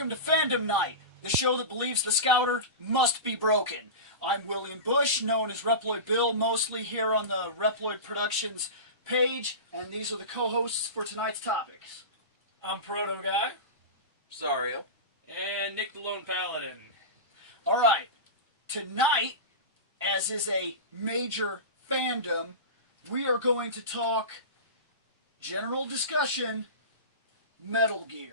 welcome to Fandom Night, the show that believes the Scouter must be broken. I'm William Bush, known as Reploid Bill, mostly here on the Reploid Productions page, and these are the co-hosts for tonight's topics. I'm Proto Guy. Sario. And Nick the Lone Paladin. Alright, tonight, as is a major fandom, we are going to talk general discussion, Metal Gear.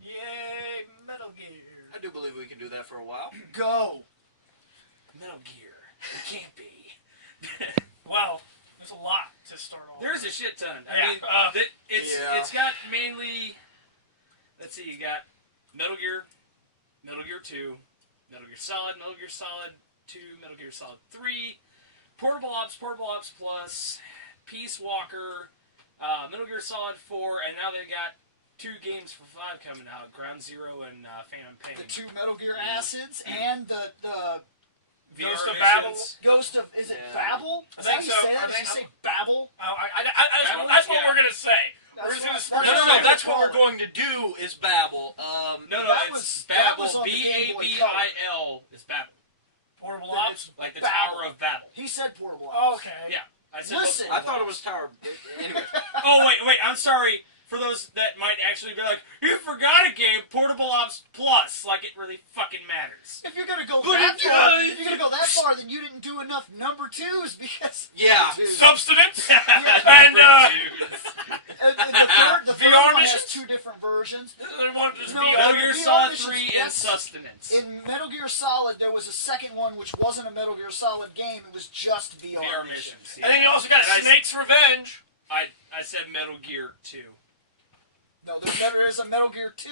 Yay, Metal Gear. I do believe we can do that for a while. Go. Metal Gear. It can't be. Well, there's a lot to start off. There's a shit ton. Yeah, I mean, it's got mainly. Let's see. You got Metal Gear 2, Metal Gear Solid, Metal Gear Solid 2, Metal Gear Solid 3, Portable Ops Plus, Peace Walker, Metal Gear Solid 4, and now they got 2 games for 5 coming out: Ground Zero and Phantom Pain. The 2 Metal Gear Acids and the Ghost VR of Babel. missions. Ghost of, is it Yeah. Babel? I Is think that how you so. say that? I Did think you so. say Babel? That's what we're gonna say. We're That's just what- gonna. No, that's what what we're we're going to do is babble. No, That it's was Babel. on the Game Boy Babil. It's Babel. Portable It's Ops. Like the Babel. Tower of Babel. He said Portable Oh, Ops. okay. Yeah. I said Listen. both I thought it Ops. was Tower. Anyway. Oh, wait, I'm sorry. For those that might actually be like, you forgot a game, Portable Ops Plus, like it really fucking matters. If you're gonna go But that it far, does. if you're gonna go that far, then you didn't do enough number 2s because Yeah. Substance. and the third VR one has missions? 2 different versions. They want to just No, be Metal the Gear VR Solid missions, 3 and yes. Sustenance. In Metal Gear Solid, there was a second one which wasn't a Metal Gear Solid game. It was just VR, VR missions. missions. And then you also got And Snake's Revenge. I said Metal Gear 2. No, there is a Metal Gear 2,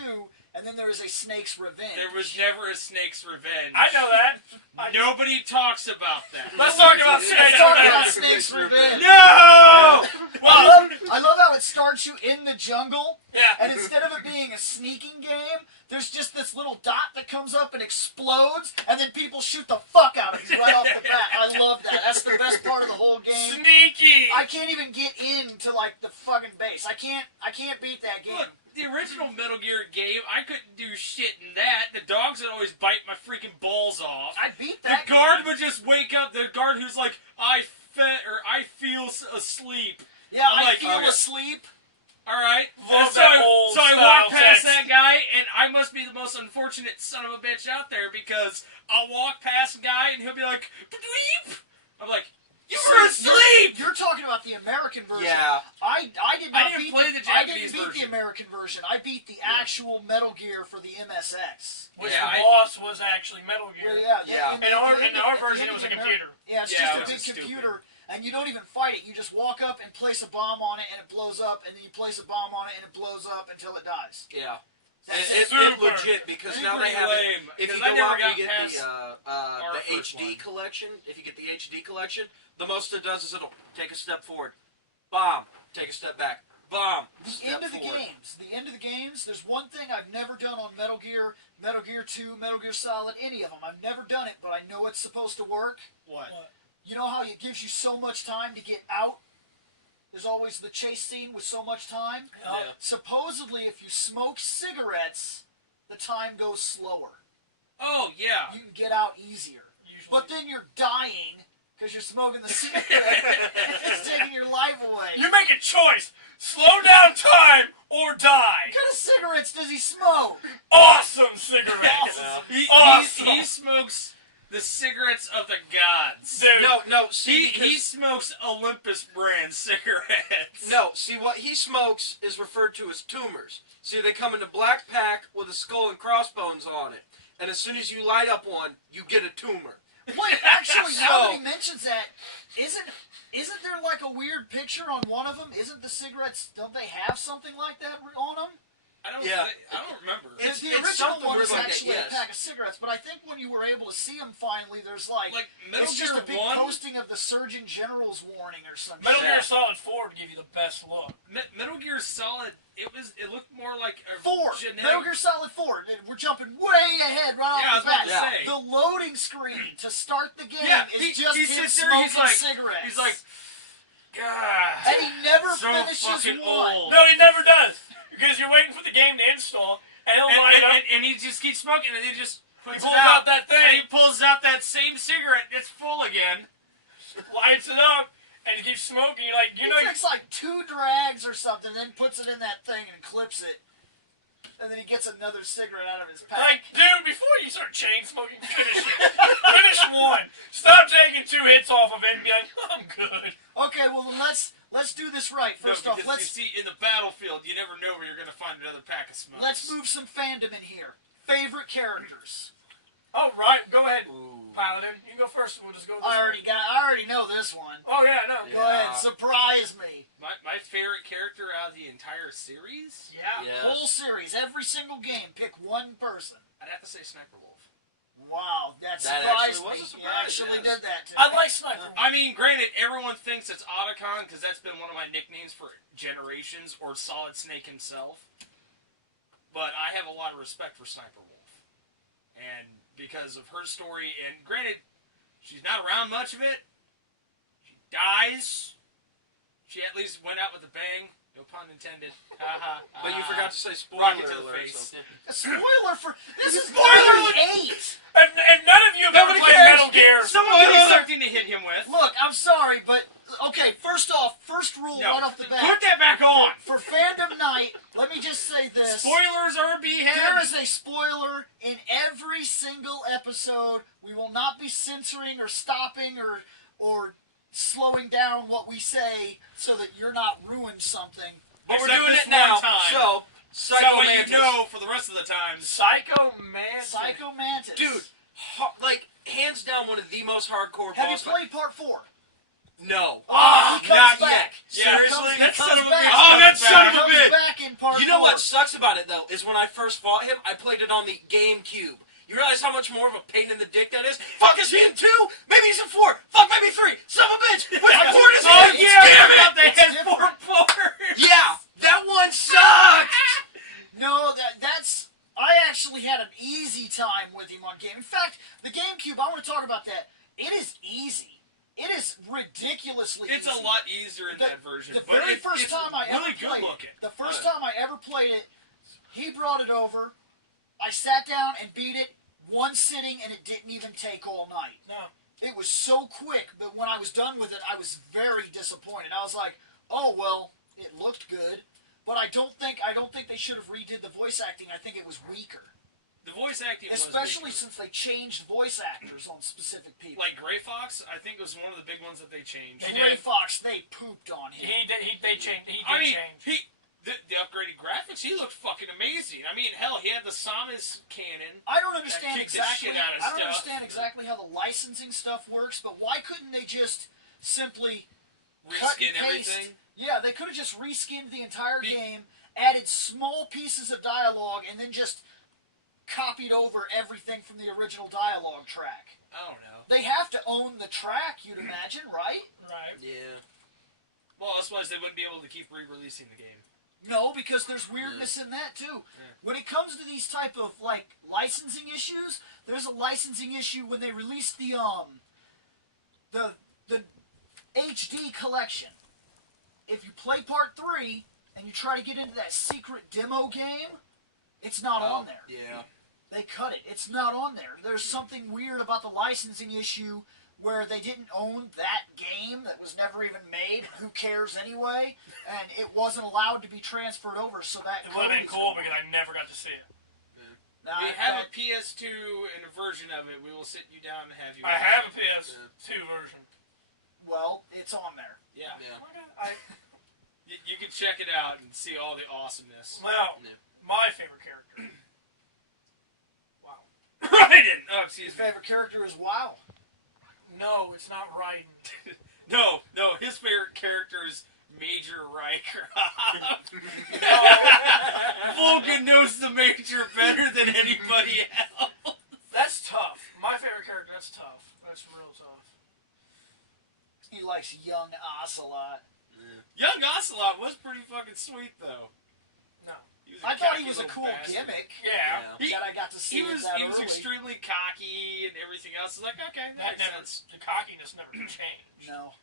and then there is a Snake's Revenge. There was never a Snake's Revenge. I know that. Nobody talks about that. Let's talk about Snake's Let's talk about Revenge. Snake's Revenge. No! I love how it starts you in the jungle, Yeah. and instead of it being a sneaking game, there's just this little dot that comes up and explodes, and then people shoot the fuck out of you right off the bat. I love that. That's the best part of the whole game. Sneaky. I can't even get into like the fucking base. I can't beat that game. Look, the original Metal Gear game, I couldn't do shit in that. The dogs would always bite my freaking balls off. I beat The that guard game. would just wake up. The guard who's like, I feel asleep. Yeah, I'm I like, feel okay. asleep. All right. Love So that I old walk style past text. that guy, and I must be the most unfortunate son of a bitch out there because I'll walk past a guy, and he'll be like, "Bleep." I'm like, "You were asleep." You're talking about the American version. Yeah. I did I not didn't beat play the I Japanese didn't beat version. the American version. I beat the actual Metal Gear for the MSX. Which Yeah, the boss was actually Metal Gear. Well, yeah. Yeah. In In our at the end version, it of was a the computer. Yeah, it's Yeah, just it a was big stupid. computer, and you don't even fight it. You just walk up and place a bomb on it, and it blows up, and then you place a bomb on it, and it blows up until it dies. Yeah. That's It's Super. legit because It's now they pretty have lame, it. If you 'cause I go never out and got you get past the our first HD one. collection, if you get the HD collection, the most it does is it'll take a step forward, bomb, take a step back, bomb, The step end of the forward. games. The end of the games. There's one thing I've never done on Metal Gear 2, Metal Gear Solid, any of them. I've never done it, but I know it's supposed to work. What? You know how it gives you so much time to get out? There's always the chase scene with so much time. Yeah. Supposedly, if you smoke cigarettes, the time goes slower. Oh yeah. You can get out easier. Usually. But then you're dying because you're smoking the cigarette. It's taking your life away. You make a choice: slow down time or die. What kind of cigarettes does he smoke? Awesome cigarettes. He, Awesome. he smokes the cigarettes of the gods. Dude. No, see, He because, smokes Olympus brand cigarettes. no, see what he smokes is referred to as tumors. See, they come in a black pack with a skull and crossbones on it, and as soon as you light up one, you get a tumor. Wait, actually, now that So- he mentions that, isn't there like a weird picture on one of them? Isn't the cigarettes? Don't they have something like that on them? I don't. Yeah. I don't remember. It's- The original something one weird is like that, actually yes. a pack of cigarettes, but I think when you were able to see them finally, there's like Metal it's just Gear a big 1. posting of the Surgeon General's warning or something. Metal Yeah. Gear Solid 4 would give you the best look. Metal Gear Solid. It looked more like a 4. generic. Metal Gear Solid 4. We're jumping way ahead right Yeah, I off was the about bat. to say. The loading screen to start the game Yeah, is just he him sits there. smoking He's like, cigarettes. he's like, God. and he never so finishes fucking one. old. No, he never does. Because you're waiting for the game to install, And he'll light up. And he just keeps smoking, and he just puts pulls it out. out that thing. And he pulls out that same cigarette. It's full again. Lights it up, and he keeps smoking. You're like, He takes like 2 drags or something, then puts it in that thing and clips it. And then he gets another cigarette out of his pack. like, dude, before you start chain smoking, finish it. Finish one. Stop taking 2 hits off of it and be like, I'm good. Okay, well then let's do this right. First off, you see, in the battlefield, you never know where you're going to find another pack of smokes. let's move some fandom in here. Favorite characters. All right, go ahead, Paladin. You can go first. We'll just go. I already know this one. Oh yeah, no. Go ahead, surprise me. My favorite character out of the entire series? Yeah. Yes. Whole series, every single game, pick one person. I'd have to say Sniper Wolf. Wow, that That surprised actually was me. a You surprise, actually yes. did that to me. I like Sniper. I mean, granted, everyone thinks it's Otacon because that's been one of my nicknames for generations, or Solid Snake himself. But I have a lot of respect for Sniper Wolf. And because of her story, and granted, she's not around much of it. She dies. She at least went out with a bang. No pun intended. But you forgot to say Rocket spoiler to the alert. face. So. A spoiler for this is Spoiler 38. And none of you have ever Nobody played cares. Metal Gear. Someone give me something to hit him with. Look, I'm sorry, but okay. First off, first rule No, right off the bat. put that back on. For Fandom Night, let me just say this. Spoilers are beheaded. There is a spoiler in every single episode. We will not be censoring or stopping or slowing down what we say so that you're not ruined something. But we're Except doing this it now. one time. So, So Psycho what Mantis. you know for the rest of the times. Psycho Mantis. Psycho Mantis. Dude, like, hands down one of the most hardcore Have you boss played part 4? No. He comes not back. yet. Seriously? He That comes son of a back. bitch. Oh, that son of a He bitch. comes back in part 4. You know what sucks about it, though, is when I first fought him, I played it on the GameCube. You realize how much more of a pain in the dick that is? Fuck, is he in 2? Maybe he's in 4. Fuck, maybe 3. Son of a bitch. Which port is he Oh in? yeah, Damn I it. thought they It's had different. 4 ports. Yeah, that one sucked. No, that's... I actually had an easy time with him on game. In fact, the GameCube, I want to talk about that. It is easy. It is ridiculously It's easy. a lot easier in that version. The but very it's first time I really ever good played looking. it, the first time I ever played it, he brought it over. I sat down and beat it one sitting, and it didn't even take all night. No. It was so quick, but when I was done with it, I was very disappointed. I was like, "Oh well, it looked good." But I don't think they should have redid the voice acting. I think it was weaker, The voice acting especially was weaker. since they changed voice actors on specific people. Like Gray Fox, I think was one of the big ones that they changed. They Gray did. Fox, they pooped on him. They changed. He did I mean, change. the upgraded graphics, he looked fucking amazing. I mean, hell, he had the Samus cannon. I don't understand kicked the exactly. shit out of I don't stuff. understand exactly how the licensing stuff works, but why couldn't they just simply cut Reskin and paste? everything. Yeah, they could have just reskinned the entire game, added small pieces of dialogue, and then just copied over everything from the original dialogue track. I don't know. They have to own the track, you'd imagine, right? Right. Yeah. Well, otherwise they wouldn't be able to keep re-releasing the game. No, because there's weirdness in that too. When it comes to these type of like licensing issues, there's a licensing issue when they released the HD collection. If you play part 3 and you try to get into that secret demo game, it's not on there. Yeah. They cut it. It's not on there. There's something weird about the licensing issue where they didn't own that game that was never even made. Who cares anyway? And it wasn't allowed to be transferred over, so that It would have been code is cool gone. because I never got to see it. Now, We have a PS2 and a version of it. We will sit you down and have you. I watch have a it. PS2 version. well, it's on there. Yeah. I, You can check it out and see all the awesomeness. well, Yeah. my favorite character. Wow. Raiden! Oh, Your excuse me. favorite character is WoW. No, it's not Raiden. No, his favorite character is Major Riker. Vulcan knows the Major better than anybody else. That's tough. My favorite character, that's tough. That's real tough. He likes young Ocelot. Young Ocelot was pretty fucking sweet, though. No. He was a I thought he cocky was a little cool bastard. gimmick. Yeah. That I got to see He was that he was early. extremely cocky and everything else. It's like, okay, that That makes never, sense. the cockiness never changed. No.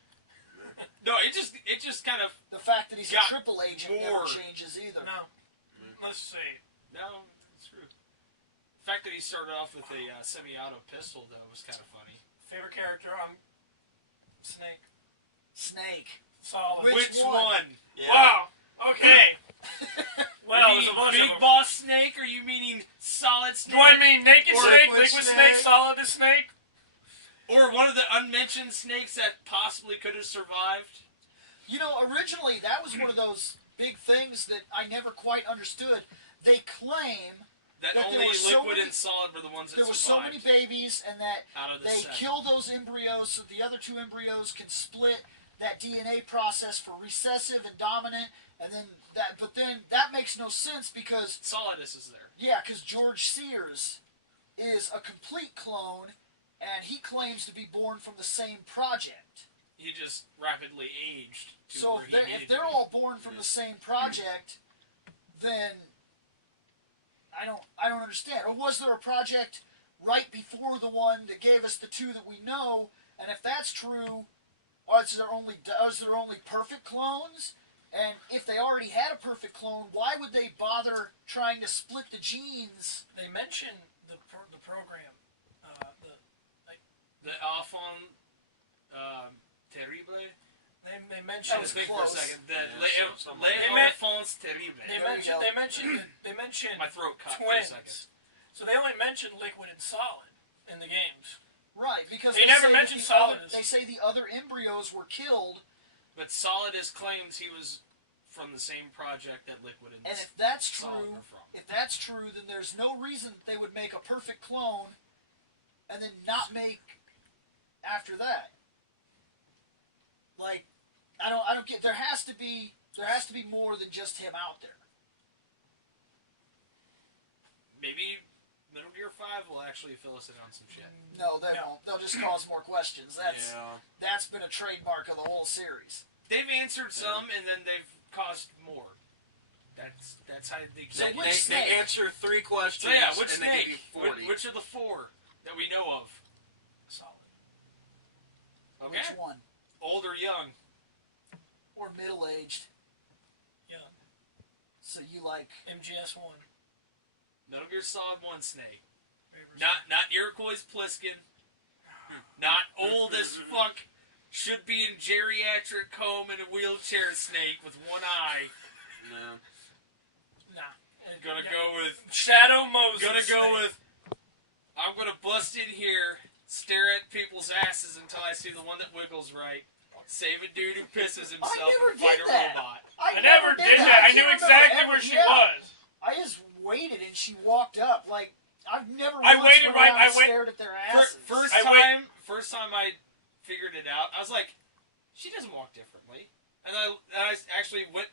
No, it just kind of The fact that he's a Got triple agent more. never changes either. No. Let's see. no. That's true. The fact that he started off with a semi-auto pistol, though, was kind of funny. Favorite character? Snake. Snake. Solid. Which Which one? one? Yeah. Wow. Okay. Well, you there's a mean bunch Big of them. Boss Snake, or you meaning Solid Snake? Do I mean Naked Or Snake, Liquid Liquid Snake? Snake, Solid as Snake? Or one of the unmentioned snakes that possibly could have survived? You know, originally that was one of those big things that I never quite understood. They claim That That there only were so Liquid many- and Solid were the ones that there were so many survived. babies, and that Out of the they seven. kill those embryos so the other two embryos can split that DNA process for recessive and dominant, and then that. But then that makes no sense because Solidus is there. because George Sears is a complete clone, and he claims to be born from the same project. He just rapidly aged to So where if he they're, needed if they're to be. all born from the same project, then I don't understand. Or was there a project right before the one that gave us the two that we know? And if that's true, is there only perfect clones? And if they already had a perfect clone, why would they bother trying to split the genes? They mention the program. The Enfant Terrible? They mention That was Just think for a close. second. The Yeah, Les something like that. Enfants Terribles. They There you mention go. they mention My throat caught for a second. twins. So they only mention Liquid and Solid in the games. Right, because They never say mentioned that the other- Solidus. They say the other embryos were killed, But Solidus claims he was from the same project that Liquid and and if that's Solid true, were from. if that's true, then there's no reason that they would make a perfect clone and then not make after that. Like, I don't get. There has to be more than just him out there. Maybe Metal Gear 5 will actually fill us in on some shit. No, they No. won't. They'll just cause more questions. Yeah. That's been a trademark of the whole series. They've answered some, and then they've caused more. That's how they So keep which They snake? answer 3 questions. So yeah, which and they give you snake? 40. Which of the 4 that we know of? Solid. Okay. Which one? Old or young? Or middle-aged? Young. So you like? MGS1. Metal Gear Solid 1 Snake. Favorite Not Iroquois Pliskin. Not old as fuck. Should be in geriatric home in a wheelchair Snake with one eye. No. Nah. Gonna go with. Shadow Moses. Gonna go Snake. with. I'm gonna bust in here, stare at people's asses until I see the one that wiggles right. Save a dude who pisses himself never and fight did a that. robot. I never did that. I knew can't exactly remember where she ever- yeah. was. I just waited and she walked up. Like, I've never I once waited went right- around I and wait- stared at their asses. First time I figured it out, I was like, she doesn't walk differently. And I actually went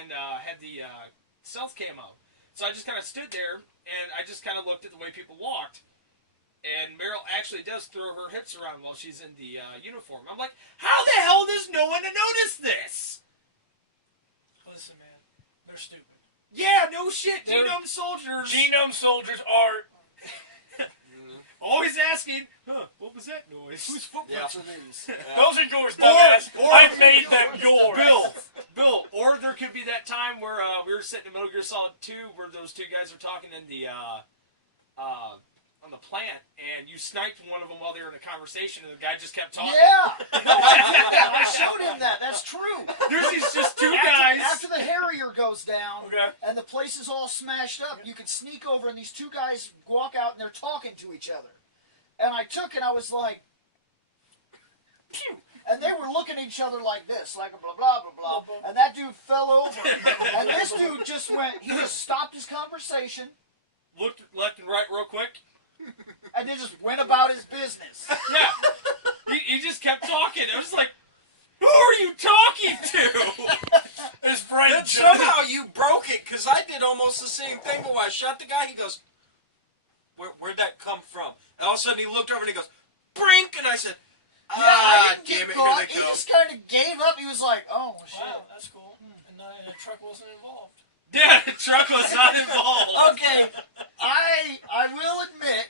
and had the stealth cam up. So I just kind of stood there and I just kind of looked at the way people walked. And Meryl actually does throw her hips around while she's in the uniform. I'm like, how the hell does no one notice this? Listen, man. They're stupid. Yeah, no shit. They're- Genome soldiers Genome soldiers are. always asking, what was that noise? Whose footprints are these? Those are yours, dumbass. or- I made them yours. Bill, or there could be that time where we were sitting in Metal Gear Solid 2 where those two guys are talking in the on the plant, and you sniped one of them while they were in a conversation, and the guy just kept talking. Yeah! No, I did that. I showed him that. That's true. There's these just two guys. After the Harrier goes down Okay. and the place is all smashed up, you can sneak over and these two guys walk out and they're talking to each other. And I took and I was like, pew! And they were looking at each other like this, like a blah, blah, blah, blah. And that dude fell over. And this dude just went, he just stopped his conversation Looked left and right real quick. and then just went about his business. Yeah. He just kept talking. I was like, who are you talking to? His friend Then somehow you broke it, because I did almost the same thing, but when I shot the guy, he goes, where'd that come from? And all of a sudden he looked over and he goes, brink, and I said, Yeah, I didn't damn get it, caught. here they He come. just kind of gave up. He was like, oh, shit. Wow, that's cool. And the truck wasn't involved. Yeah, the truck was not involved. Okay, I will admit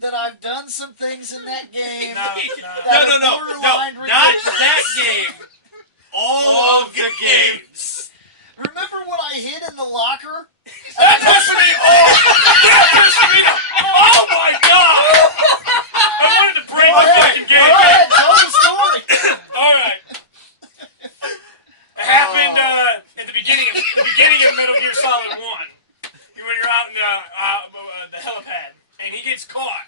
that I've done some things in that game. No, No, borderline not ridiculous. that game. All of the games. Remember when I hid in the locker? That must be all. the helipad, and he gets caught.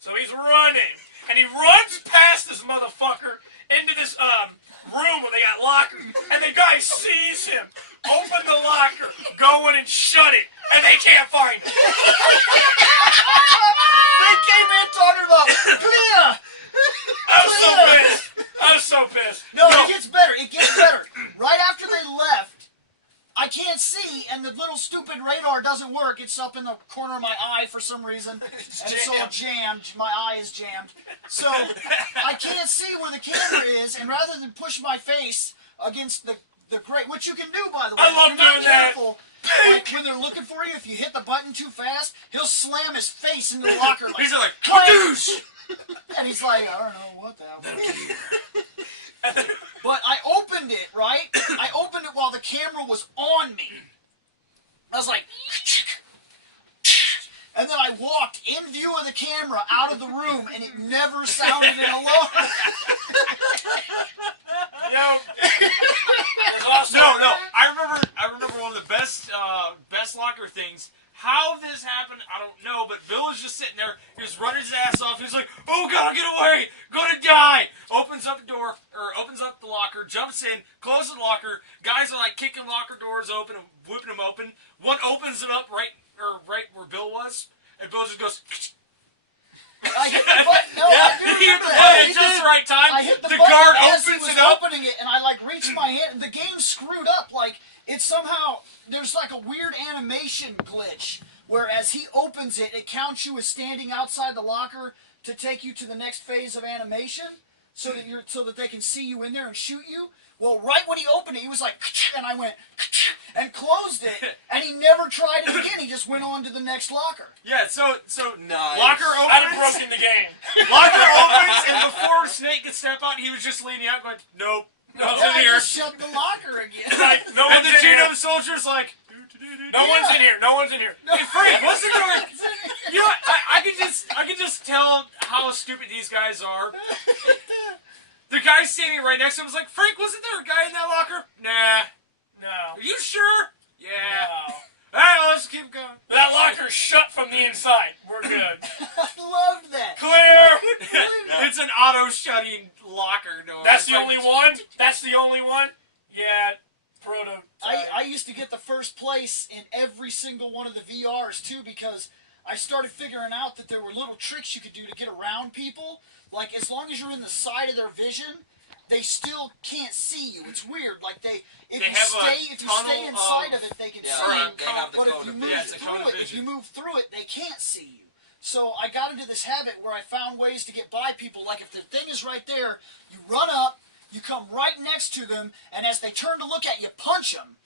So he's running, and he runs past this motherfucker into this room where they got lockers, and the guy sees him open the locker, go in and shut it, and they can't find him. They came in talking about clear. I was so pissed. No, it gets better. It gets better. Right after they left, I can't see, and the little stupid radar doesn't work. It's up in the corner of my eye for some reason, and it's all jammed. My eye is jammed, so I can't see where the camera is. And rather than push my face against the grate, which you can do, by the way, I love if you're not doing that. careful, like when they're looking for you, if you hit the button too fast, he'll slam his face into the locker. Like, He's like, "Kadoosh!" And he's like, I don't know what the hell. But I opened it, right? I opened it while the camera was on me. I was like, and then I walked in view of the camera out of the room, and it never sounded an alarm. Awesome. No. I remember one of the best locker things. How this happened, I don't know, but Bill was just sitting there. He was running his ass off. He was like, "Oh God, get away! Gonna die!" Opens up the door, or opens up the locker, jumps in, closes the locker. Guys are like kicking locker doors open and whipping them open. One opens it up right where Bill was, and Bill just goes. I hit the button. No, I do He hit remember the that. button at just the right time. I hit the The button guard as he opens was it up. opening it, and I like reached my hand. The game screwed up. Like it's somehow there's like a weird animation glitch where as he opens it, it counts you as standing outside the locker to take you to the next phase of animation, so that they can see you in there and shoot you. Well, right when he opened it, he was like, and I went and closed it, and he never tried it again. He just went on to the next locker. Yeah, so Nice. locker I'd have opens. broken the game. Locker opens, and before Snake could step out, he was just leaning out, going, "Nope, nothing's Then in I here." just shut the locker again. Like, no And one's the in here. Genome soldier's like, No one's in here. No one's in here. "Hey, Frank, what's it going?" You know, what? I can just tell how stupid these guys are. The guy standing right next to him was like, "Frank, wasn't there a guy in that locker?" "Nah." No. "Are you sure?" "Yeah." No. All right, let's keep going. That locker's shut from the inside. We're good. I loved that. Clear. It's an auto-shutting locker door. That's It's the like- only one? That's the only one? Yeah. Prototype. I used to get the first place in every single one of the VRs too, because I started figuring out that there were little tricks you could do to get around people. Like as long as you're in the side of their vision, they still can't see you. It's weird. Like if They you have a stay tunnel inside of- of it, they can Yeah, see right. you. They have the But if cone you of move vision. Yeah, it's a cone through of it, if vision. you move through it, they can't see you. So I got into this habit where I found ways to get by people. Like if the thing is right there, you run up, you come right next to them, and as they turn to look at you, punch them.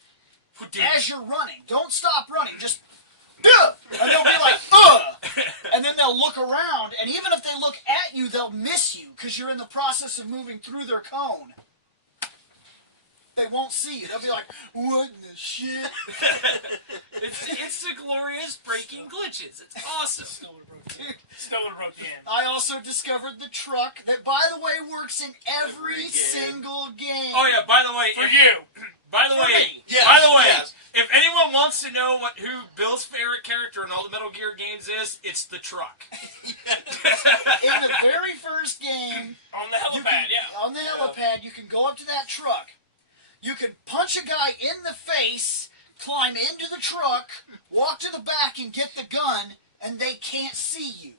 As you're running, don't stop running. Just, duh! And they'll be like, ugh! And then they'll look around, and even if they look at you, they'll miss you because you're in the process of moving through their cone. They won't see you. They'll be like, what in the shit? It's the glorious breaking glitches. It's awesome. Still would have broke the end. I also discovered the truck that, by the way, works in every single game. Oh yeah. By the way, For you. By the For way, me. Yes, by the way, yes. if anyone wants to know who Bill's favorite character in all the Metal Gear games is, it's the truck. In the very first game, On the you helipad, can, yeah. on the helipad, you can go up to that truck. You can punch a guy in the face, climb into the truck, walk to the back and get the gun, and they can't see you.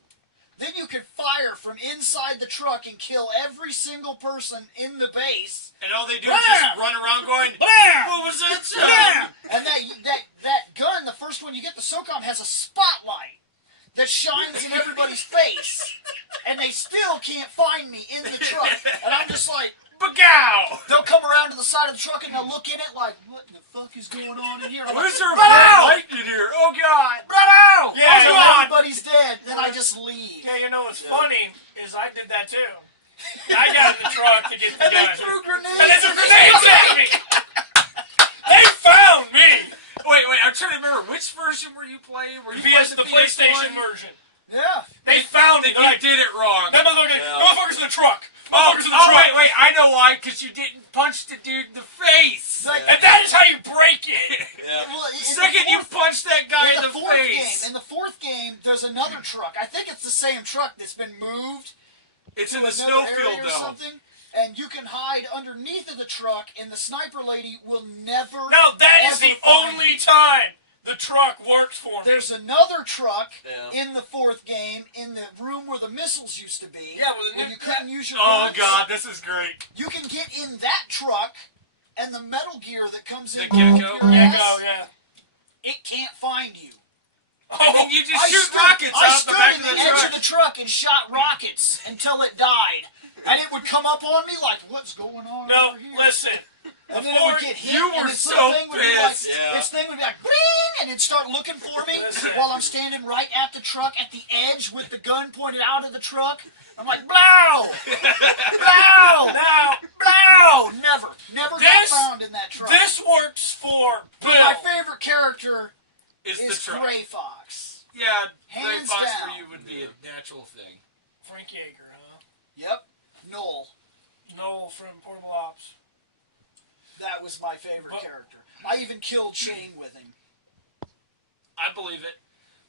Then you can fire from inside the truck and kill every single person in the base. And all they do is just run around going, Bam! "What was that Bam! sound?" And that gun, the first one you get, the SOCOM, has a spotlight that shines in everybody's face. And they still can't find me in the truck. And I'm just like, Bagow! they'll come around to the side of the truck and they'll look in it like, what in the fuck is going on in here? And I'm Where's like, there a light in here? Oh God! Bravo! Yeah, Oh, you God, know- everybody's dead. Then I just leave. Yeah, you know what's funny is I did that too. I got in the truck to get the And they gun. threw grenades. And they threw grenades at me! They found me! Wait, I'm trying to remember which version were you playing? Were you playing The PlayStation PS1? version. Yeah. They found it. You did it wrong. That motherfucker's in the truck. Oh, Motherfucker's in the truck. wait, I know why. Because you didn't punch the dude in the face. Like, And that is how you break it. well, The second you punch that guy in the fourth face. game, in the fourth game, there's another truck. I think it's the same truck that's been moved. It's in the another snowfield, area or though. something, and you can hide underneath of the truck, and the sniper lady will never. Now that is ever the find only you. time the truck works for me. There's another truck Yeah. in the fourth game in the room where the missiles used to be. Yeah, well, where you couldn't use your Oh, guns. God, this is great. You can get in that truck, and the Metal Gear that comes in The Gecko? your ass, Gecko, yeah. it can't find you. And then you just I shoot stood- rockets I out the stood back in of the edge truck. of the truck and shot rockets until it died. And it would come up on me like, what's going on No, over here? listen. And then it would get hit, You and were this so little thing would be like, pissed. Yeah. this thing would be like, bling, and it'd start looking for me Listen. while I'm standing right at the truck at the edge with the gun pointed out of the truck. I'm like, blow! Blow! Now, Blow! Never got This- found in that truck. this works for Bill. But my favorite character Is the is truck. Gray Fox. Yeah, Gray Hands Fox down. for you would be a natural thing. Frank Yeager, huh? Yep. Noel. Noel from Portable Ops. That was my favorite But- character. I even killed Shane with him. I believe it.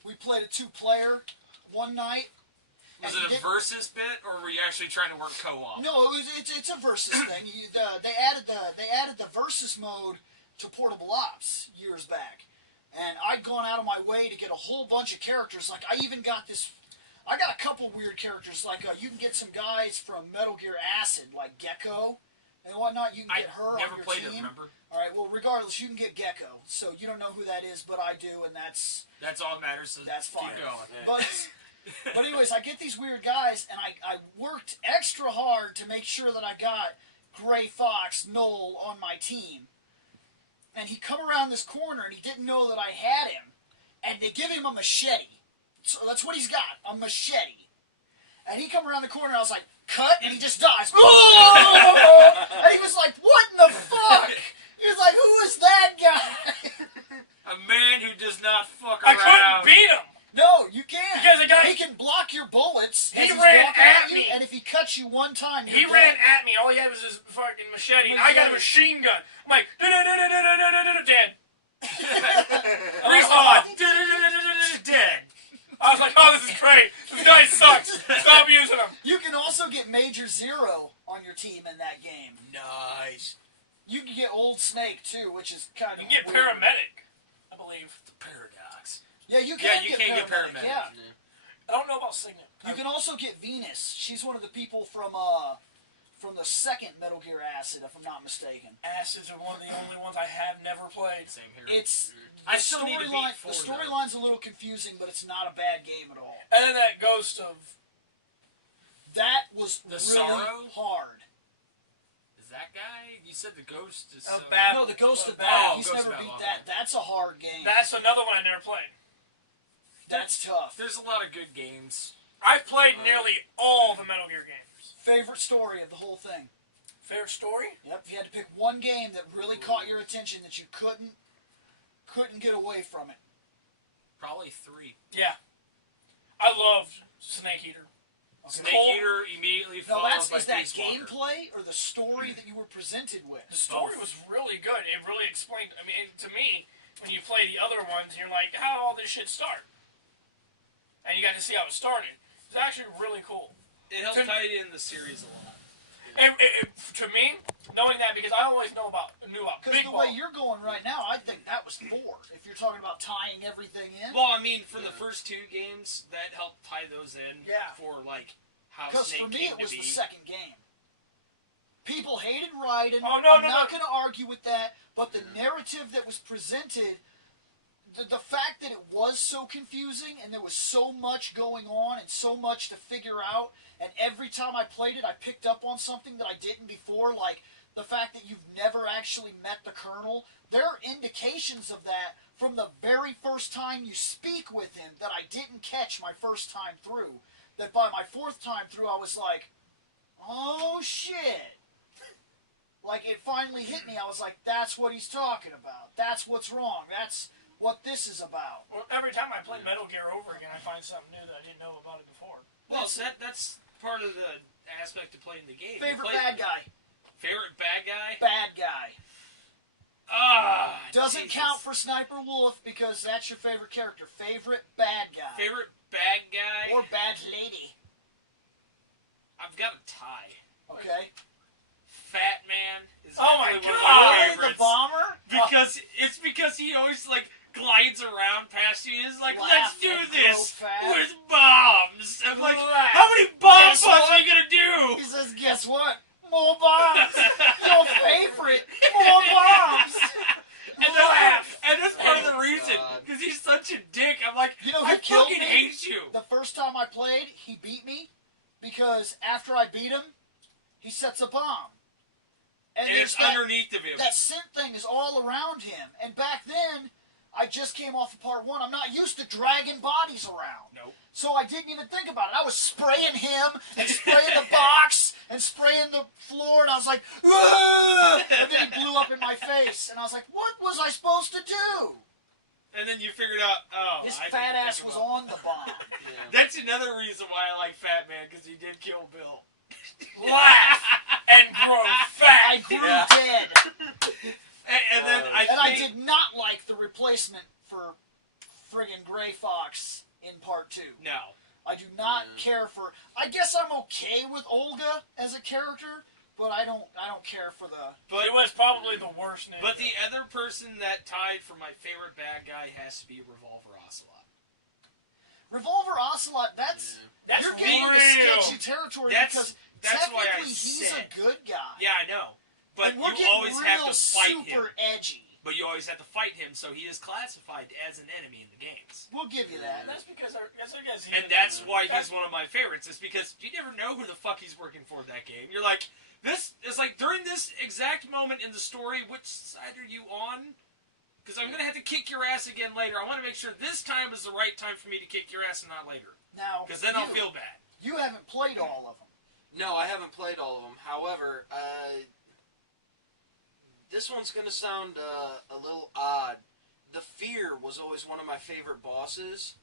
We played a 2-player one night. Was and it a didn't- versus bit, or were you actually trying to work co-op? No, it's a versus thing. They added the versus mode to Portable Ops years back, and I'd gone out of my way to get a whole bunch of characters. Like I even got this. I got a couple weird characters. Like you can get some guys from Metal Gear Acid, like Gecko and whatnot. You can I get her never on your played team. it, remember? All right. Well, regardless, you can get Gecko. So you don't know who that is, but I do, and that's That's all that matters, so That's fine. keep going. But anyways, I get these weird guys, and I worked extra hard to make sure that I got Gray Fox, Noel, on my team. And he come around this corner, and he didn't know that I had him. And they give him a machete. So that's what he's got, a machete. And he come around the corner, and I was like, cut, and he just dies. And he was like, what in the fuck? He was like, who is that guy? A man who does not fuck I around. couldn't beat him. No, you can't. Because the guy- he can block your bullets. He as he's ran walking at you, me. and if he cuts you one time, He you're ran dead. at me. All he had was his fucking machete. And I got a machine gun. I'm like, dead. Respawn! Dead. I was like, oh, this is great. This guy sucks. Stop using him. You can also get Major Zero on your team in that game. Nice. You can get Old Snake too, which is kind of You can get weird. paramedic, I believe. The paradox. Yeah, you Yeah, can you get can get paramedic. paramedic. Yeah, I don't know about Signet. you can also get Venus. She's one of the people from the second Metal Gear Acid, if I'm not mistaken. Acids are one of the only ones I have never played. Same here. It's I the still need to storyline. beat 4, The though. storyline's a little confusing, but it's not a bad game at all. And then that Ghost of... That was The really Sorrow? hard. Is that guy? You said the ghost is. Of Babel. No, the Ghost of Oh, Babel. He's Ghost of never Babel, beat okay. that. That's a hard game. That's another one I never played. That's tough. There's a lot of good games. I've played nearly all the Metal Gear games. Favorite story of the whole thing. Fair story? Yep. If you had to pick one game that really caught your attention that you couldn't get away from it. Probably 3. Yeah. I loved Snake Eater. Snake Cold- Eater immediately No, followed that's by is that Peace Walker. gameplay or the story that you were presented with? The story was really good. It really explained. I mean, to me, when you play the other ones, you're like, how did all this shit start? And you got to see how it started. It's actually really cool. It helped tie in the series a lot. To me, knowing that, because I always knew about Because Big the Ball. way you're going right now, I think that was 4. If you're talking about tying everything in. Well, I mean, for the first 2 games, that helped tie those in. Yeah. For like how Because Snake for me, came it was to be. the second game. People hated Raiden. Oh, no, I'm no, not no. going to argue with that. But the narrative that was presented, the fact that it was so confusing and there was so much going on and so much to figure out, and every time I played it, I picked up on something that I didn't before, like the fact that you've never actually met the Colonel. There are indications of that from the very first time you speak with him that I didn't catch my first time through. That by my 4th time through, I was like, oh shit. Like, it finally hit me. I was like, that's what he's talking about. That's what's wrong. what this is about. Well, every time I play Metal Gear over again, I find something new that I didn't know about it before. Well, that's part of the aspect of playing the game. Favorite bad guy. Favorite bad guy? Bad guy. Doesn't Jesus. count for Sniper Wolf because that's your favorite character. Favorite bad guy. Favorite bad guy? Or bad lady. I've got a tie. Okay. Fat Man is Oh my definitely one of God! my Really? favorites. The bomber? Because he always like glides around past you. He's like, Laugh let's do and this grow fat. with bombs. I'm like, Laugh. how many bomb Guess puns what? are you gonna do? He says, guess what? More bombs. Your favorite. More bombs. And that's part of the Oh, reason, God. because he's such a dick. I'm like, You know who I killed fucking me? hate you. The first time I played, he beat me because after I beat him, he sets a bomb. And there's it's that, underneath of him. that scent thing is all around him. And back then, I just came off of part 1. I'm not used to dragging bodies around. Nope. So I didn't even think about it. I was spraying him and spraying the box and spraying the floor, and I was like, "Ugh!" And then he blew up in my face. And I was like, what was I supposed to do? And then you figured out, oh, His I fat didn't ass think was about- on the bomb. That's another reason why I like Fat Man, because he did kill Bill. Laugh and grow fat. I grew dead. And then And I did not like the replacement for friggin' Gray Fox in part 2. No. I do not care for. I guess I'm okay with Olga as a character, but I don't care for the. But It was probably the worst name. But the other person that tied for my favorite bad guy has to be Revolver Ocelot. Revolver Ocelot. That's you're getting into real. sketchy territory That's because why I technically he's said. a good guy. Yeah, I know. But and we're you getting always real have to fight super him. edgy. But you always have to fight him, so he is classified as an enemy in the games. We'll give you that. That's because And that's why he's one of my favorites. Is because you never know who the fuck he's working for in that game. You're like, this is like during this exact moment in the story, which side are you on? Because I'm gonna have to kick your ass again later. I want to make sure this time is the right time for me to kick your ass and not later. Now, Because then I'll feel bad. You haven't played all of them. No, I haven't played all of them. However, this one's going to sound a little odd. The Fear was always one of my favorite bosses.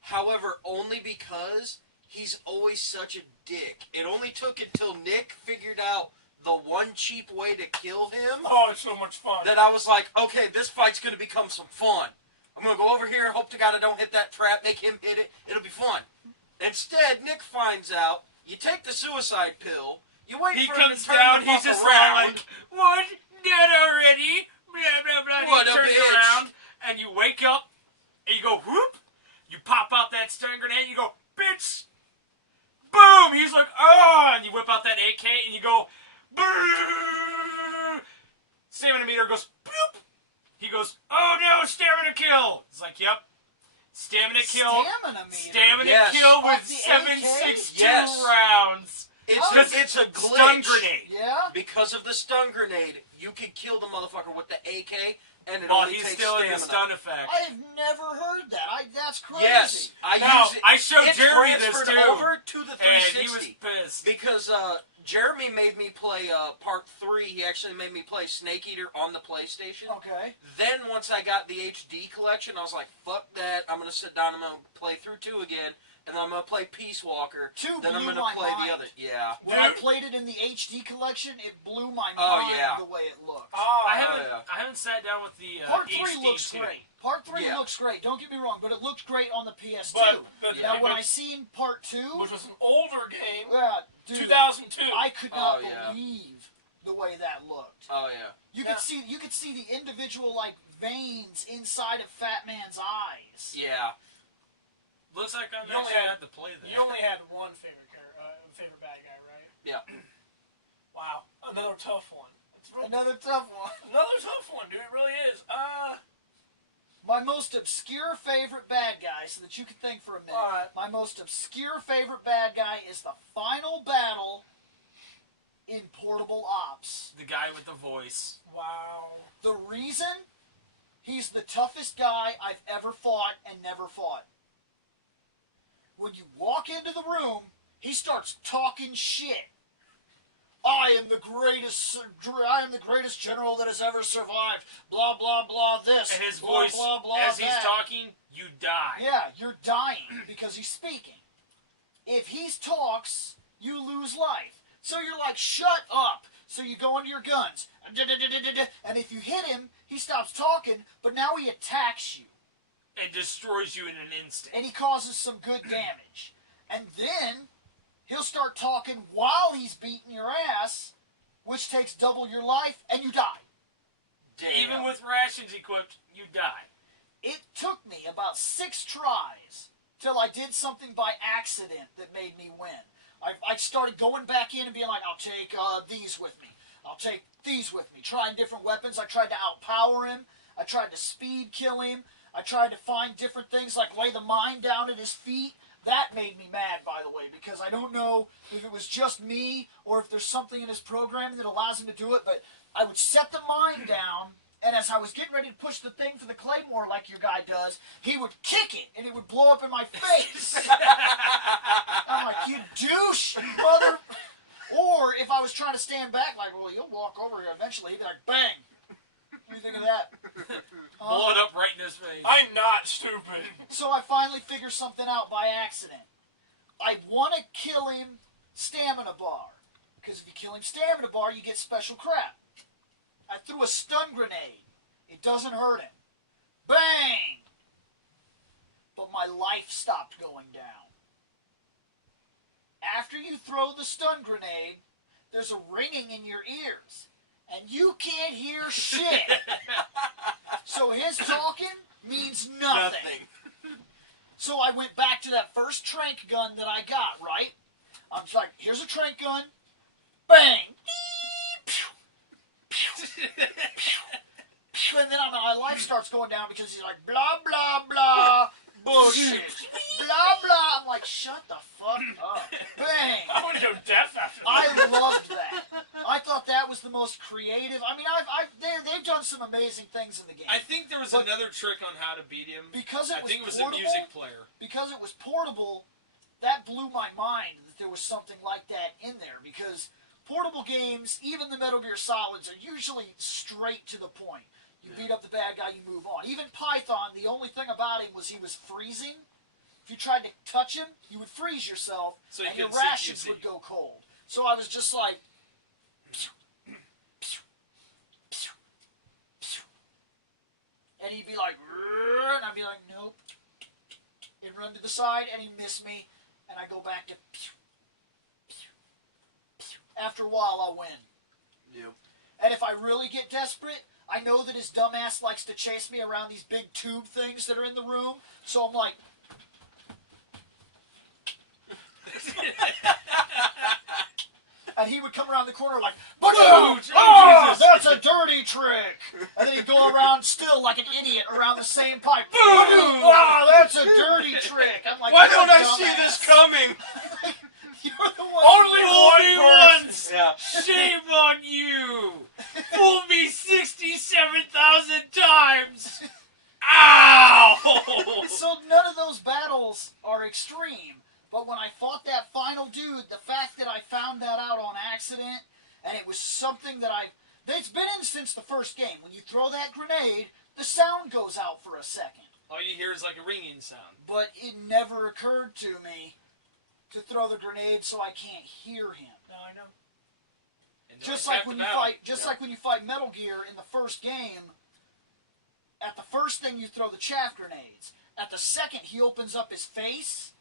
However, only because he's always such a dick. It only took until Nick figured out the one cheap way to kill him Oh, it's so much fun. that I was like, okay, this fight's going to become some fun. I'm going to go over here, hope to God I don't hit that trap, make him hit it, it'll be fun. Instead, Nick finds out, you take the suicide pill, you wait He for him comes to turn down, the he's fuck just around. all like, what? Dead already? Blah, blah, blah. What He a turns bitch. around, and you wake up, and you go, whoop. You pop out that stun grenade, and you go, bitch. Boom! He's like, oh! And you whip out that AK, and you go, brrrr. Stamina meter goes, boop. He goes, oh no, stamina kill. It's like, yep. Stamina kill. Stamina meter. Stamina Yes. kill with Off the 7.62 Yes. rounds. It's a glitch. Stun grenade. Yeah? Because of the stun grenade, you can kill the motherfucker with the AK, and it While only he's takes still stamina. in the stun effect. I've never heard that. That's crazy. Yes, I Now, use it. I showed it Jeremy this transferred too, over to the and he 360 was pissed. because Jeremy made me play part 3. He actually made me play Snake Eater on the PlayStation. Okay. Then once I got the HD collection, I was like, fuck that. I'm gonna sit down. I'm gonna play through 2 again, and then I'm gonna play Peace Walker. 2 Then I'm blew gonna my play mind. the other. Yeah. When I played it in the HD collection, it blew my Oh, mind yeah. the way it looked. Oh, I haven't sat down with the Part 3 HD looks too. great. Part 3 Yeah. looks great. Don't get me wrong, but it looked great on the PS2. But now, yeah, when but- I seen Part 2, which was an older game, dude, 2002. I could not Oh, yeah. believe the way that looked. Oh yeah. You Yeah. could see the individual like veins inside of Fat Man's eyes. Yeah. Looks like I'm You only actually had- had to play that. You only had one favorite bad guy, right? Yeah. Wow, another tough one. It's real- Another tough one. Another tough one, dude. It really is. My most obscure favorite bad guy, so that you can think for a minute. Alright. My most obscure favorite bad guy is the final battle in Portable Ops. The guy with the voice. Wow. The reason he's the toughest guy I've ever fought and never fought. When you walk into the room, he starts talking shit. I am the greatest general that has ever survived. Blah, blah, blah, this. And his blah, voice, blah, blah, as that. he's talking, you die. Yeah, you're dying because he's speaking. If he talks, you lose life. So you're like, shut up. So you go into your guns. And if you hit him, he stops talking, but now he attacks you. And destroys you in an instant. And he causes some good damage. And then he'll start talking while he's beating your ass, which takes double your life, and you die. Damn. Even with rations equipped, you die. It took me about 6 tries till I did something by accident that made me win. I started going back in and being like, I'll take these with me. I'll take these with me. Trying different weapons. I tried to outpower him. I tried to speed kill him. I tried to find different things like lay the mine down at his feet. That made me mad, by the way, because I don't know if it was just me or if there's something in his programming that allows him to do it, but I would set the mine down, and as I was getting ready to push the thing for the claymore like your guy does, he would kick it, and it would blow up in my face. I'm like, you douche, mother... Or if I was trying to stand back, like, well, you'll walk over here eventually, he'd be like, bang. What do you think of that? Blow it up right in his face. I'm not stupid. So I finally figured something out by accident. I want to kill him stamina bar. Because if you kill him stamina bar, you get special crap. I threw a stun grenade. It doesn't hurt him. Bang! But my life stopped going down. After you throw the stun grenade, there's a ringing in your ears. And you can't hear shit. So his talking means nothing. So I went back to that first trank gun that I got, right? I'm just like, here's a trank gun. Bang! And then my life starts going down because he's like, blah, blah, blah. Bullshit. Blah, blah. I'm like, shut the fuck up. Bang. I want to go deaf after that. I loved that. I thought that was the most creative. I mean, they've done some amazing things in the game. I think there was another trick on how to beat him. Because it was I think it was portable, a music player. Because it was portable, that blew my mind that there was something like that in there. Because portable games, even the Metal Gear Solids, are usually straight to the point. You beat up the bad guy, you move on. Even Python, the only thing about him was he was freezing. If you tried to touch him, you would freeze yourself, so and your rations would go cold. So I was just like... And he'd be like... And I'd be like, nope. He'd run to the side, and he'd miss me, and I go back to... After a while, I'll win. Yep. And if I really get desperate... I know that his dumbass likes to chase me around these big tube things that are in the room, so I'm like... And he would come around the corner like, oh, that's a dirty trick! And then he'd go around still like an idiot around the same pipe. Oh, that's a dirty trick! I'm like, why don't I see this coming? You're the one. Only once! Yeah. Shame on you! Fool me 67,000 times! Ow! So none of those battles are extreme. But when I fought that final dude, the fact that I found that out on accident, and it was something that it's been in since the first game. When you throw that grenade, the sound goes out for a second. All you hear is like a ringing sound. But it never occurred to me to throw the grenade so I can't hear him. No, I know. Just like when you like when you fight Metal Gear in the first game, at the first thing you throw the chaff grenades. At the second he opens up his face,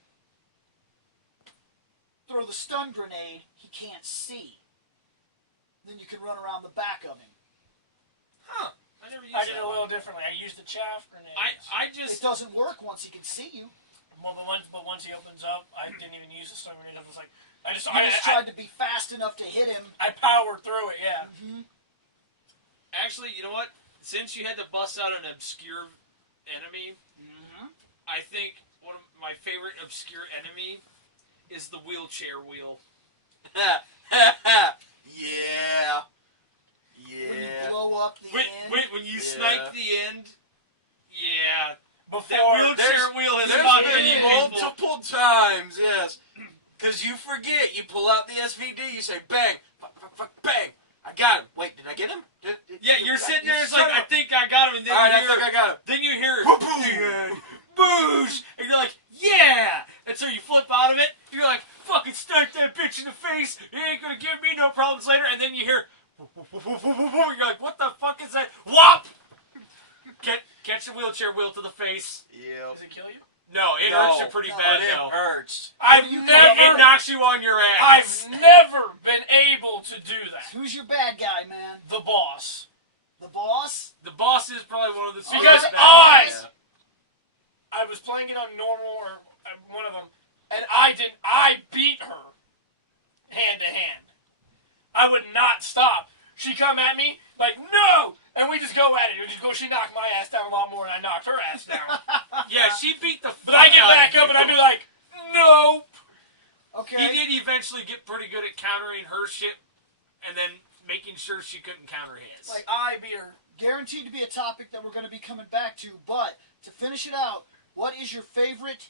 throw the stun grenade, he can't see. Then you can run around the back of him. Huh. I never used I did that it a one. little differently. I used the chaff grenade. It doesn't work once he can see you. Well, but once he opens up, I didn't even use the stun grenade. I was like, I just tried to be fast enough to hit him. I powered through it, yeah. Mm-hmm. Actually, you know what? Since you had to bust out an obscure enemy, I think one of my favorite obscure enemy is the wheelchair wheel. Yeah. When you blow up the end. When you snipe the end, yeah. Before That wheelchair wheel has There's not been been painful. multiple times, yes. Because you forget, you pull out the SVD, you say bang, bang. I got him. Wait, did I get him? Yeah, you're sitting there. It's shut like I up. think I got him, and then All right, you I hear, think I got him. then you hear Boom. boosh, and you're like, yeah. And so you flip out of it. You're like, fucking snipe that bitch in the face. He ain't gonna give me no problems later. And then you hear, you're like, what the fuck is that? Whop! Catch the wheelchair wheel to the face. Yep. Does it kill you? No, it hurts you pretty bad. It No, hurts. I've it never, knocks you on your ass. I've never been able to do that. Who's your bad guy, man? The boss. The boss? The boss is probably one of the Because bad I- guys. I was playing it on normal or one of them, and I beat her hand to hand. I would not stop. She come at me like, no! And we just go at it. She knocked my ass down a lot more than I knocked her ass down. Yeah, she beat the fuck But I get out of back up you. and I'd be like, no! Okay. He did eventually get pretty good at countering her shit and then making sure she couldn't counter his. Like, I beat her. guaranteed to be a topic that we're going to be coming back to, but to finish it out, what is your favorite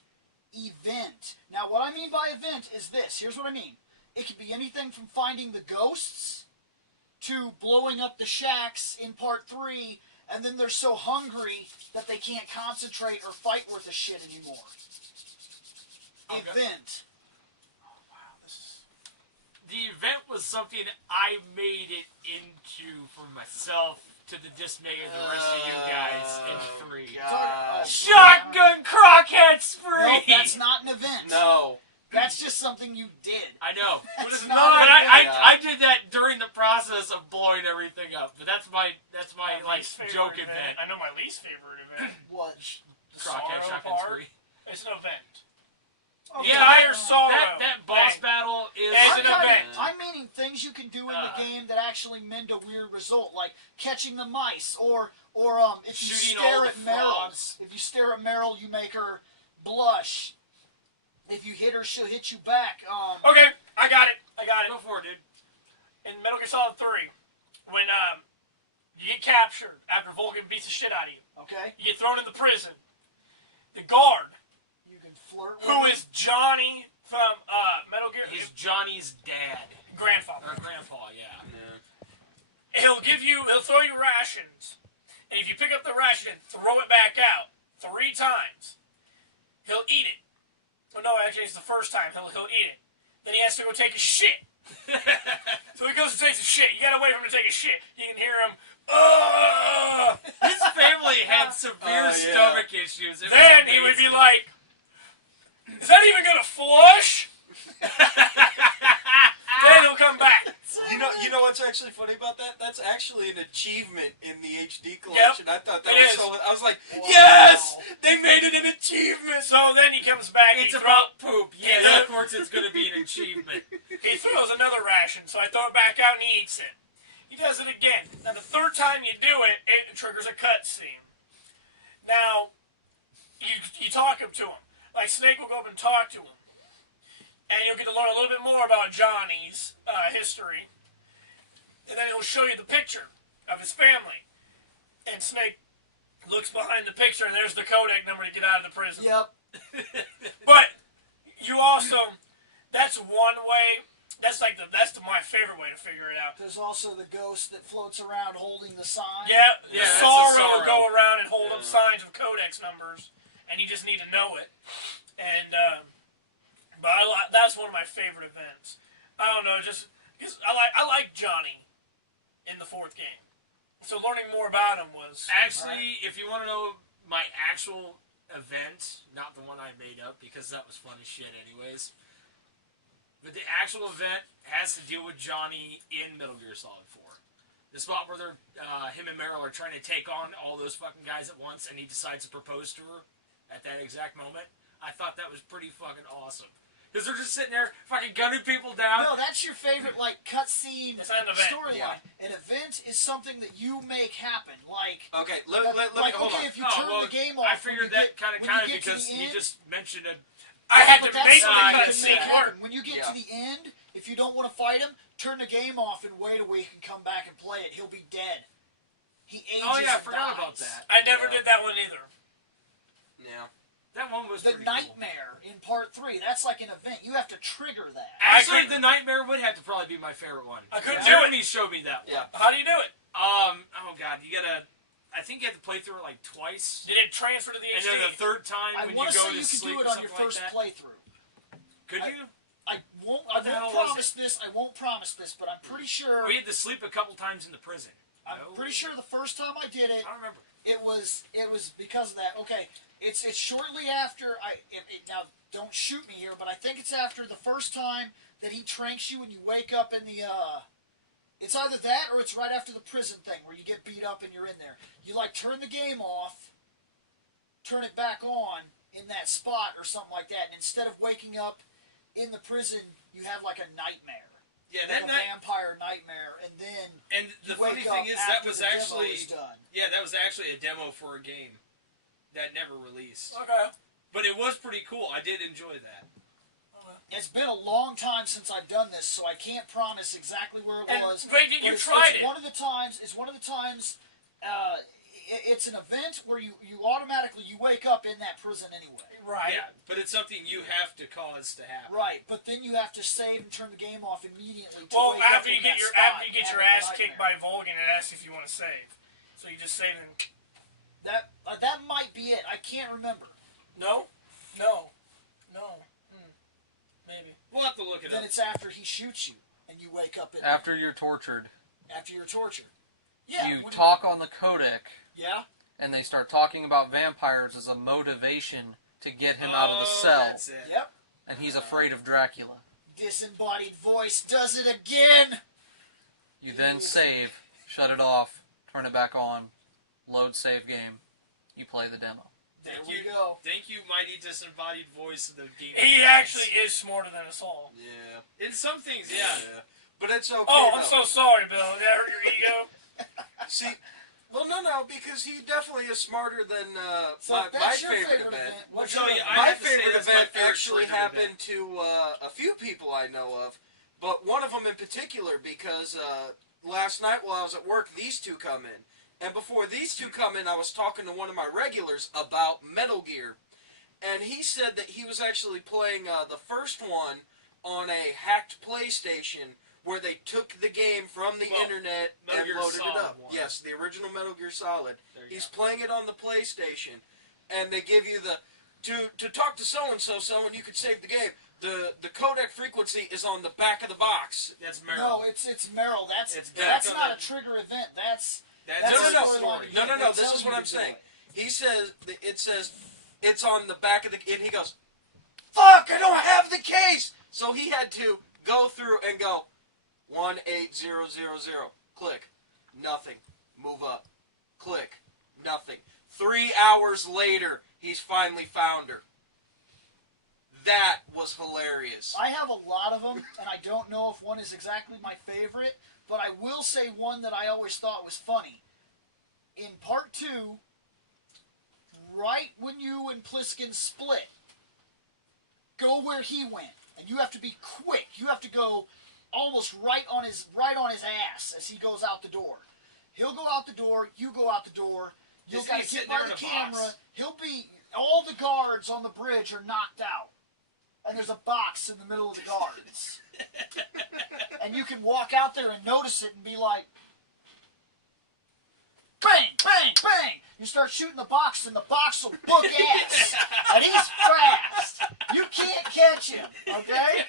event? Now, what I mean by event is this. Here's what I mean. It could be anything from finding the ghosts to blowing up the shacks in part 3, and then they're so hungry that they can't concentrate or fight worth a shit anymore. Okay. Event. The event was something I made it into for myself, to the dismay of the rest of you guys in 3. God. Shotgun Crockhead Spree! No, that's not an event. No. That's just something you did. I know. But, That's it's not not, but an event. I did that during the process of blowing everything up. But that's my like least favorite joke event. I know my least favorite event. What? The Crockhead Sorrow Shotgun part. Spree. It's an event. Okay. Yeah, Entire Sorrow. that boss Bang. battle is It's I'm an kinda- event. I'm meaning things you can do in the game that actually mend a weird result, like catching the mice, or if you Shooting stare all at the Meryl. frogs. If you stare at Meryl, you make her blush. If you hit her, she'll hit you back. Okay, I got it. Go for it, dude. In Metal Gear Solid 3, when you get captured after Vulcan beats the shit out of you, Okay, you get thrown in the prison. The guard, you can flirt with who her. is Johnny from Metal Gear, He's Johnny's dad. grandfather. Or grandpa, yeah. He'll throw you rations, and if you pick up the ration and throw it back out 3 times, he'll eat it. Oh no, actually it's the first time he'll eat it. Then he has to go take a shit. So he goes and takes a shit. You gotta wait for him to take a shit. You can hear him. Ugh! His family had severe yeah. stomach issues. It was Then he would be amazing. like, "Is that even gonna flush?" Then he'll come back. You know what's actually funny about that? That's actually an achievement in the HD collection. I thought that it was is. so. I was like, Wow. yes, they made it an achievement. So then he comes back. It's he about poop. Yeah, Yeah. of course it's going to be an achievement. He throws another ration, so I throw it back out and he eats it. He does it again. Now the third time you do it, it triggers a cutscene. Now, you talk him to him. Like Snake will go up and talk to him. And you'll get to learn a little bit more about Johnny's history. And then he'll show you the picture of his family. And Snake looks behind the picture and there's the codec number to get out of the prison. Yep. But you also, that's one way. That's my favorite way to figure it out. There's also the ghost that floats around holding the sign. Yeah, Yeah, the that's a Sorrow will Sorrow. go around and hold up signs of codex numbers, and you just need to know it. And but that's one of my favorite events. I don't know, just because I like Johnny in the 4th game, so learning more about him was Actually, if you want to know my actual event, not the one I made up, because that was fun as shit anyways, but the actual event has to deal with Johnny in Metal Gear Solid 4. The spot where they're, him and Meryl are trying to take on all those fucking guys at once, and he decides to propose to her at that exact moment. I thought that was pretty fucking awesome. Because they're just sitting there fucking gunning people down. No, that's your favorite, like, cutscene It's an event. storyline. An event is something that you make happen. Like, Okay, let me like hold okay, on. if you turn the game off, I figured when you that kind of when you counted get to because the he end, just mentioned it. I had but to that's make the something you can cutscene make work. happen. When you get to the end, if you don't want to fight him, turn the game off and wait a week and come back and play it. He'll be dead. He ages. Oh yeah, I and forgot dies. about that. I never Yeah. did that one either. Yeah. That one was The pretty cool. nightmare in part 3. That's like an event. You have to trigger that. Actually, the nightmare would have to probably be my favorite one. I couldn't do Jeremy showed me that one. Yeah. How do you do it? Oh god, you gotta. I think you have to play through it like twice, Did it transfer to the and HD? then the third time I when want you to go say to you could sleep do it or on your something first like that. playthrough. Could you? I won't the hell was promise this. I won't promise this, but I'm pretty sure. We had to sleep a couple times in the prison. I'm pretty sure the first time I did it, I don't remember. it was because of that. Okay, it's shortly after now don't shoot me here, but I think it's after the first time that he tranks you and you wake up in the it's either that or it's right after the prison thing where you get beat up and you're in there. You like turn the game off, turn it back on in that spot or something like that, and instead of waking up in the prison, you have like a nightmare. Yeah, Like that a night. vampire nightmare, and then And the you funny wake thing up is that after was the demo actually is done. that was actually a demo for a game that never released. Okay. But it was pretty cool. I did enjoy that. It's been a long time since I've done this, so I can't promise exactly where it And was. wait, but you it's tried it. One of the times. It's one of the times. It's an event where you automatically you wake up in that prison anyway. Right. Yeah, but it's something you have to cause to happen. Right, but then you have to save and turn the game off immediately. To Well, wake up after you in get that your spot after you and get have your a ass kicked nightmare. by Volgan, it asks if you want to save. So you just save and That might be it. I can't remember. no. Maybe. We'll have to look it Then up. it's after he shoots you and you wake up in After you're tortured, after you're tortured. Yeah. you when talk on the codec, Yeah. and they start talking about vampires as a motivation to get him out of the cell, That's it. Yep. and he's afraid of Dracula. Disembodied voice does it again. You then save, shut it off, turn it back on, load save game, you play the demo. There Thank we you, go. Thank you, mighty disembodied voice of the game. He actually is smarter than us all. Yeah. in some things, yeah. But it's okay. Oh, though. I'm so sorry, Bill. Did that hurt your ego? See, well, no, because he definitely is smarter than So my that's your favorite favorite event. event. What's So, your yeah, I My have to say favorite that's my event favorite actually trigger happened event. to a few people I know of, but one of them in particular because last night while I was at work, these two come in. And before these two come in, I was talking to one of my regulars about Metal Gear. And he said that he was actually playing the first one on a hacked PlayStation where they took the game from the Well, internet Metal and Gear loaded it Solid up. one. Yes, the original Metal Gear Solid. There you He's go. playing it on the PlayStation. And they give you the... To talk to so-and-so, and you could save the game. The codec frequency is on the back of the box. That's Meryl. No, it's Merrill. That's back on not the- a trigger event. That's That's No, a no, no. storyline. No, They this tell is you what to I'm do saying. it. He says, it says, it's on the back of the... And he goes, fuck, I don't have the case! So he had to go through and go, 18000. Click. Nothing. Move up. Click. Nothing. 3 hours later, he's finally found her. That was hilarious. I have a lot of them, and I don't know if one is exactly my favorite, but I will say one that I always thought was funny. In part 2, right when you and Pliskin split, go where he went, and you have to be quick. You have to go almost right on his ass as he goes out the door. He'll go out the door, you go out the door. You'll Isn't got he to sitting get by there the in a camera. box? He'll be all the guards on the bridge are knocked out. And there's a box in the middle of the guards. And you can walk out there and notice it and be like, bang, bang, bang. You start shooting the box and the box will book ass. And he's fast. You can't catch him, okay?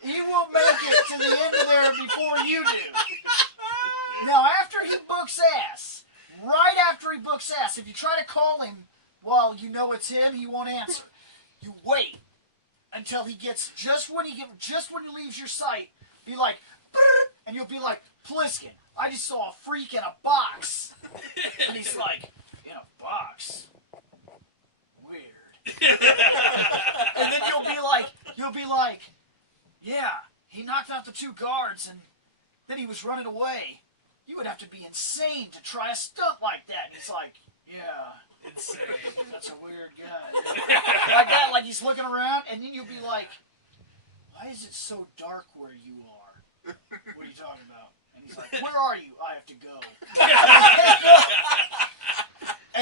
He will make it to the end of there before you do. Now, after he books ass, right after he books ass, if you try to call him while you know it's him, he won't answer. You wait until he gets just when he leaves your sight, be like, "Brrr," and you'll be like, Pliskin, I just saw a freak in a box. And he's like, in a box? Weird. And then you'll be like, yeah, he knocked out the 2 guards and then he was running away. You would have to be insane to try a stunt like that. And he's like, yeah. Insane. That's a weird guy. Like that, like he's looking around, and then you'll be like, why is it so dark where you are? What are you talking about? And he's like, where are you? I have to go.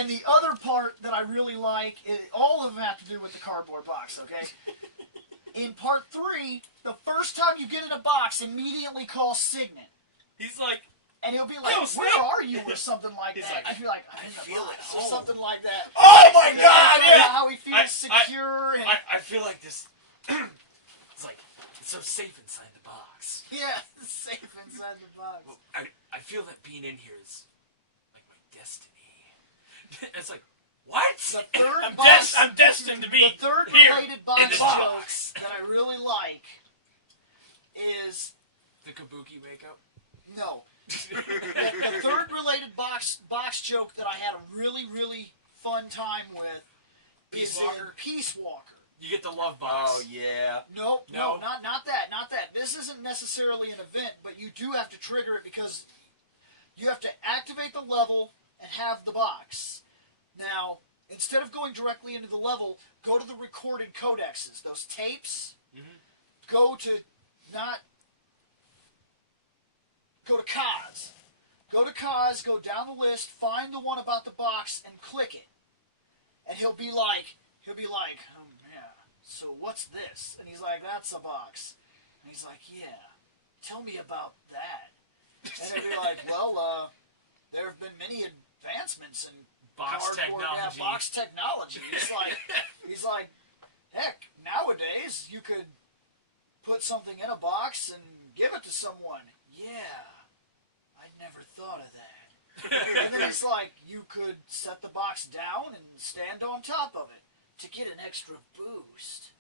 And the other part that I really like, all of them have to do with the cardboard box, okay? In part 3, the first time you get in a box, immediately call Signet. He's like, And he'll be like, Yo, where Snake! are you, or something like He's that. like, I'd be like, I'm in the feel box, at or home. something like that. oh my Yeah, god, yeah. how he feels secure. And, I feel like this. It's like, it's so safe inside the box. yeah, safe inside the box. Well, I feel that being in here is like my destiny. It's like, what? The third I'm, box, I'm destined to be the third here related in box this joke box. that I really like is, The kabuki makeup. no. The third related box joke that I had a really, really fun time with Peace is Walker? in Peace Walker. You get the love box. Oh yeah. Nope, No? no, not that. This isn't necessarily an event, but you do have to trigger it because you have to activate the level and have the box. Now, instead of going directly into the level, go to the recorded codexes, those tapes. Go to Kaz. Go to Kaz, go down the list, find the one about the box, and click it. And he'll be like, yeah, so what's this? And he's like, that's a box. And he's like, yeah, tell me about that. And he'll be like, well, there have been many advancements in Box cardboard, technology. Yeah, box technology. He's like, heck, nowadays you could put something in a box and give it to someone. Yeah, I never thought of that. And then he's like, you could set the box down and stand on top of it to get an extra boost.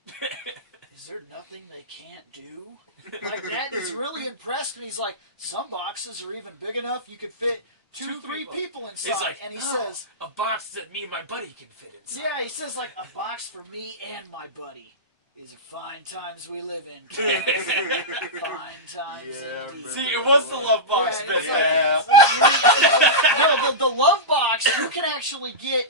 Is there nothing they can't do? Like that, he's really impressed, and he's like, some boxes are even big enough you could fit two, three people inside. It's like, and he oh, says, a box that me and my buddy can fit inside. yeah, he says like, a box for me and my buddy. These are fine times we live in. Fine times Yeah, indeed. See, it was the love box Yeah, bit. it's like- Yeah. No, the love box, you can actually get.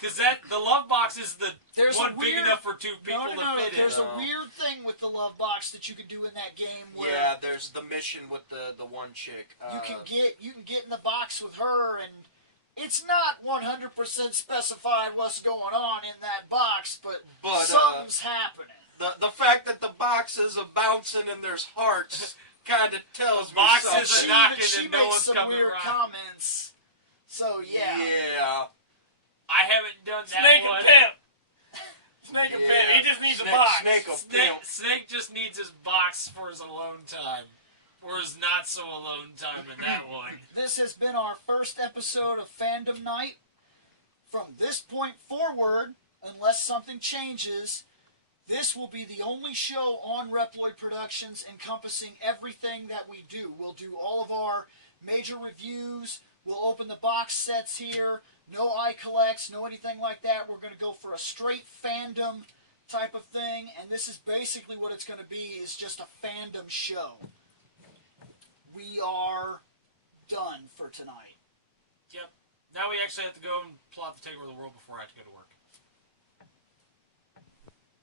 Because the love box is the There's one a big weird, enough for two people no, to fit There's in. a weird thing with the love box that you can do in that game where Yeah, there's the mission with the one chick. you can get in the box with her, and it's not 100% specified what's going on in that box, but something's happening. The fact that the boxes are bouncing and there's hearts kind of tells The me boxes something. are knocking she and no makes one's some coming weird around. comments. So yeah. Yeah. I haven't done that Snake one. and Pimp. Snake and Yeah. Pimp. He just needs Snake- a box. Snake will Snake, pimp. Snake just needs his box for his alone time. Or his not so alone time in that one. This has been our first episode of Fandom Night. From this point forward, unless something changes, this will be the only show on Reploid Productions encompassing everything that we do. We'll do all of our major reviews. We'll open the box sets here. No iCollects, no anything like that. We're going to go for a straight fandom type of thing. And this is basically what it's going to be, is just a fandom show. We are done for tonight. Yep. Now we actually have to go and plot the takeover of the world before I have to go to work.